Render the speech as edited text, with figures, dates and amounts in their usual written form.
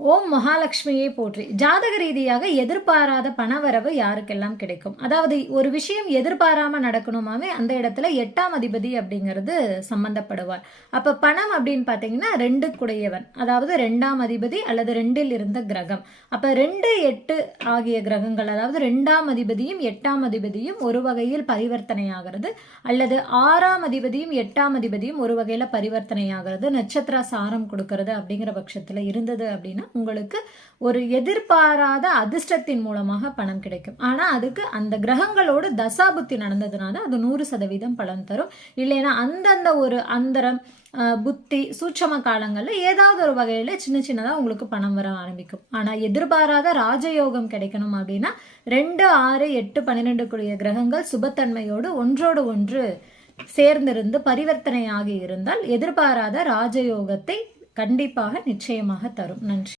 ஓம் மகாலட்சுமியை போற்றி. ஜாதக ரீதியாக எதிர்பாராத பணவரவு யாருக்கெல்லாம் கிடைக்கும்? அதாவது ஒரு விஷயம் எதிர்பாராம நடக்கணுமாவே அந்த இடத்துல 8ஆம் அதிபதி அப்படிங்கிறது சம்பந்தப்படுவார். அப்ப பணம் அப்படின்னு பாத்தீங்கன்னா 2 குடையவன், அதாவது 2ஆம் அதிபதி அல்லது 2இல் இருந்த கிரகம். அப்ப 2, 8 ஆகிய கிரகங்கள், அதாவது 2ஆம் அதிபதியும் 8ஆம் அதிபதியும் ஒரு வகையில் பரிவர்த்தனை ஆகிறது, அல்லது 6ஆம் அதிபதியும் 8ஆம் அதிபதியும் ஒரு வகையில பரிவர்த்தனை ஆகிறது, நட்சத்திர சாரம் கொடுக்கறது அப்படிங்கிற பட்சத்துல இருந்தது அப்படின்னா உங்களுக்கு ஒரு எதிர்பாராத அதிர்ஷ்டத்தின் மூலமாக பணம் கிடைக்கும். ஆனா அதுக்கு அந்த கிரகங்களோடு தசாபுத்தி நடந்ததுனால அது 100% பலன் தரும். இல்லைன்னா அந்தந்த ஒரு அந்தரம் புத்தி சூட்சம காலங்கள்ல ஏதாவது ஒரு வகையில சின்ன சின்னதா உங்களுக்கு பணம் வர ஆரம்பிக்கும். ஆனா எதிர்பாராத ராஜயோகம் கிடைக்கணும் அப்படின்னா 2, 6, 8, 12 கூடிய கிரகங்கள் சுபத்தன்மையோடு ஒன்றோடு ஒன்று சேர்ந்திருந்து பரிவர்த்தனை ஆகி இருந்தால் எதிர்பாராத ராஜயோகத்தை கண்டிப்பாக நிச்சயமாக தரும். நன்றி.